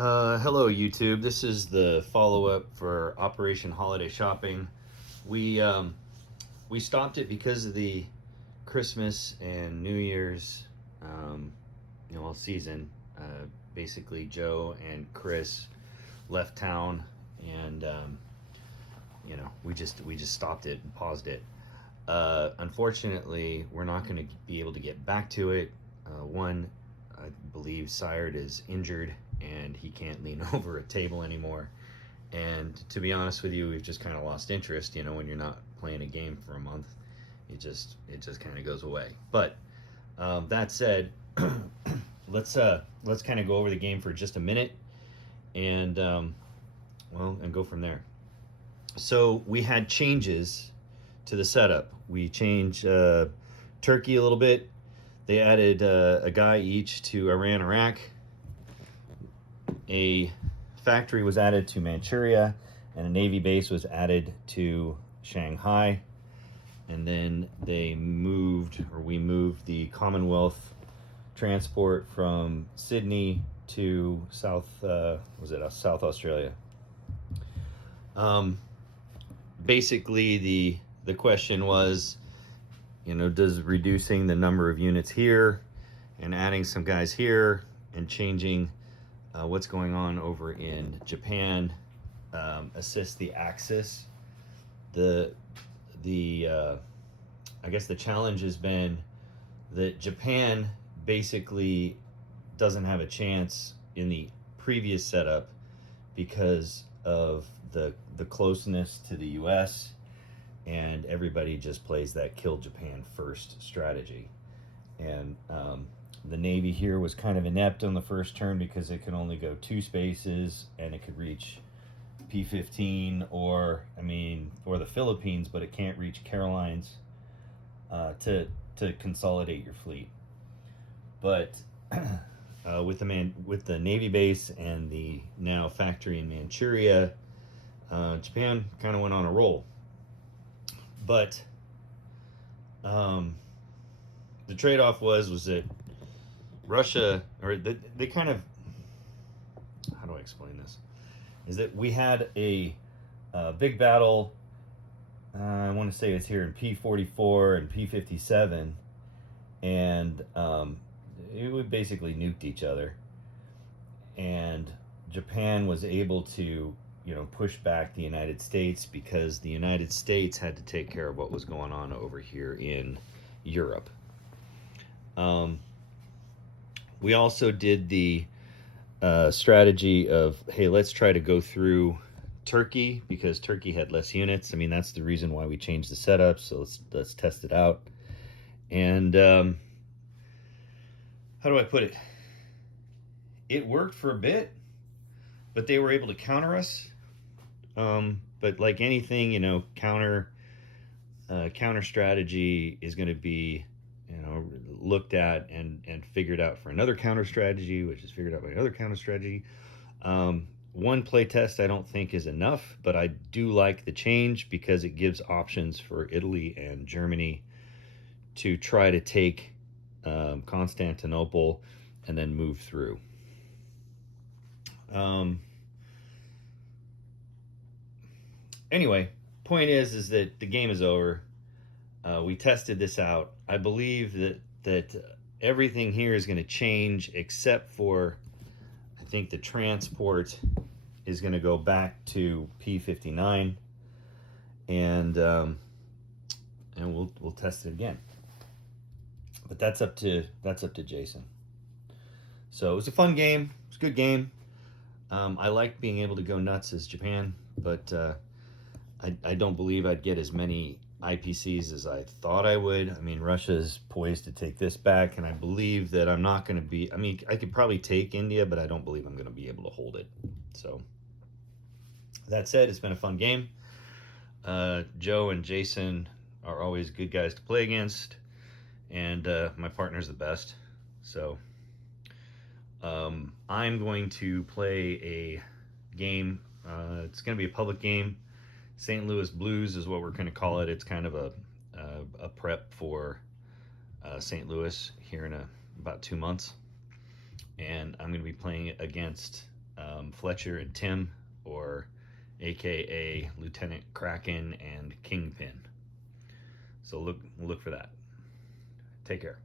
Hello YouTube. This is the follow-up for Operation Holiday Shopping. We um, we stopped it because of the Christmas and New Year's season. Basically, Joe and Chris left town, and we just stopped it and paused it. Unfortunately, we're not going to be able to get back to it. One, I believe Sired is injured and he can't lean over a table anymore. And to be honest with you, we've just kind of lost interest. You know, when you're not playing a game for a month, it just kind of goes away. But that said, let's kind of go over the game for just a minute, and and go from there. So we had changes to the setup. We changed Turkey a little bit. They added a guy each to Iran, Iraq. A factory was added to Manchuria, and a Navy base was added to Shanghai. And then we moved the Commonwealth transport from Sydney to South Australia. Basically, the question was, does reducing the number of units here and adding some guys here and changing what's going on over in Japan assist the Axis? I guess the challenge has been that Japan basically doesn't have a chance in the previous setup because of the closeness to the U.S., and everybody just plays that kill Japan first strategy. And the Navy here was kind of inept on the first turn because it could only go 2 spaces, and it could reach P-15 or the Philippines, but it can't reach Carolines to consolidate your fleet. But with the Navy base and the now factory in Manchuria, Japan kind of went on a roll. But the trade-off was that Russia, or they kind of, how do I explain this? Is that we had a big battle. I want to say it's here in P-44 and P-57, and we basically nuked each other. And Japan was able to, push back the United States because the United States had to take care of what was going on over here in Europe. We also did the strategy of, hey, let's try to go through Turkey because Turkey had less units. That's the reason why we changed the setup. So let's test it out. And how do I put it? It worked for a bit, but they were able to counter us. But like anything, counter strategy is going to be, looked at and figured out for another counter strategy, which is figured out by another counter strategy. One play test I don't think is enough, but I do like the change because it gives options for Italy and Germany to try to take Constantinople and then move through. Anyway, point is that the game is over. We tested this out. I believe that everything here is going to change except for, I think the transport is going to go back to P-59, and we'll test it again. But that's up to Jason. So it was a fun game. It was a good game. I like being able to go nuts as Japan, but I don't believe I'd get as many IPCs as I thought I would. Russia's poised to take this back, and I believe that I'm not going to be. I could probably take India, but I don't believe I'm going to be able to hold it. So that said, it's been a fun game. Joe and Jason are always good guys to play against, and my partner's the best. So I'm going to play a game. It's going to be a public game. St. Louis Blues is what we're going to call it. It's kind of a prep for St. Louis here in about 2 months. And I'm going to be playing it against Fletcher and Tim, or AKA Lieutenant Kraken and Kingpin. So look for that. Take care.